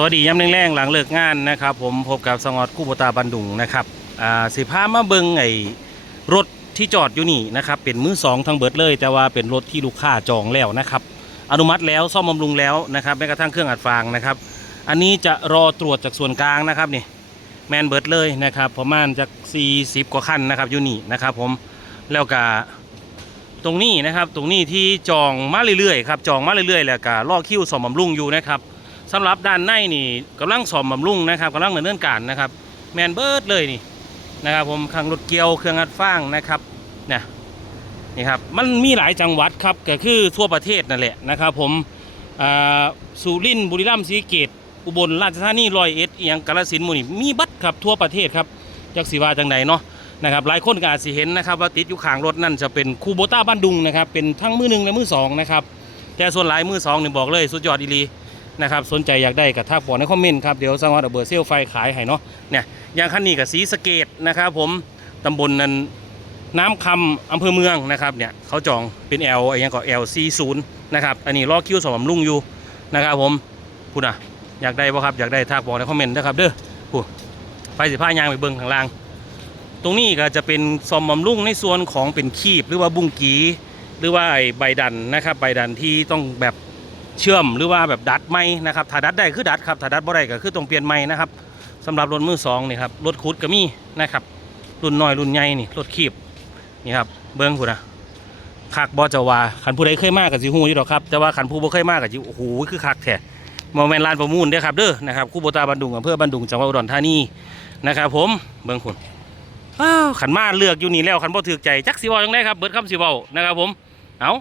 สวัสดีย้ำแรงๆหลังเลิกงานนะครับ ผมพบกับสงอดคู่โบตาบันดุงนะครับอ่าสิพามาเบิงไอ้รถที่จอดอยู่นี่นะครับเป็นมือสองทั้งเบิดเลย แต่ว่าเป็นรถที่ลูกค้าจองแล้วนะครับ อนุมัติแล้วซ่อมบำรุงแล้วนะครับแม้กระทั่งเครื่องอัดฟางนะครับ อันนี้จะรอตรวจจากส่วนกลางนะครับนี่แมนเบิดเลยนะครับประมาณจาก 40 กว่าคันนะครับอยู่นี่นะครับ ผมแล้วก็ตรงนี้นะครับตรงนี้ที่จองมาเรื่อยๆครับจองมาเรื่อยๆ แล้วก็รอคิวซ่อมบำรุงอยู่นะครับ สำหรับด้านในนี่กำลังสอมบำรุงนะครับกำลังดำเนินการนะครับ แมนเบิร์ดเลยนี่นะครับผมข้างรถเกียวเครื่องอัดฟางนะครับเนี่ยนี่ครับมันมีหลายจังหวัดครับก็คือทั่วประเทศนั่นแหละนะครับผมอ่าสุรินทร์บุรีรัมย์ศรีเกตอุบลราชธานีร้อยเอ็ดเอียงกาฬสินธุ์มูนี่มีบัตรครับทั่วประเทศครับจากสีวาจังใดเนาะนะครับหลายคนก็อาจสิเห็นนะครับว่าติดอยู่ข้างรถนั่นจะเป็นคูโบต้าบ้านดุงนะครับเป็นทั้งมือหนึ่งและมือสองนะครับแต่ส่วนหลายมือสองนี่บอกเลยสุดยอดอีลี นะครับสนใจอยากได้กับทักบอกในคอมเมนต์ครับเดี๋ยวสังวัดเอาเบอร์เซลไฟขายให้เนาะเนี่ยอย่างคันนี้กับสีสเกตนะครับผมตำบลนั้นน้ำคำอำเภอเมืองนะครับเนี่ยเขาจองเป็น L อะไรเงี้ยก็ L 4 0นะครับอันนี้รอคิวสมบำรุงอยู่นะครับผมพูดนะอยากได้ป่ะครับอยากได้ทักบอกในคอมเมนต์นะครับเด้อพูดไปสิผ้ายางไปเบิ้งข้างล่าง ตรงนี้ก็จะเป็นซอมบำรุงในส่วนของเป็นคีบหรือว่าบุ้งกีหรือว่าไอ้ใบดันนะครับใบดันที่ต้องแบบ เชื่อมหรือว่าแบบดัดไม่นะครับถ้าดัดได้คือดัดครับถ้าดัดบ่ได้ก็คือต้องเปลี่ยนไม่นะครับสำหรับรถมือสองนี่ครับรถขุดก็มีนะครับรุ่นน้อยรุ่นใหญ่นี่รถขีบนี่ครับเบิ้งผู้นะคักบอจะว่าขันผู้ใดเคยมากกับสิฮูอยู่ดอกครับแต่ว่าขันผู้บ่เคยมากกับจิโอ้โหคือคักแท้มาแมนลานประมูลเด้ครับเด้อนะครับคู่โบตาบันดุงอำเภอบันดุงจังหวัดอุดรธานีนะครับผมเบิ้งคุณอ้าวขันมาเลือกอยู่นี่แล้วขันบ่ถือใจจักสิเว้าจังได้ครับเบิดคำสิเว้านะครับผมเอา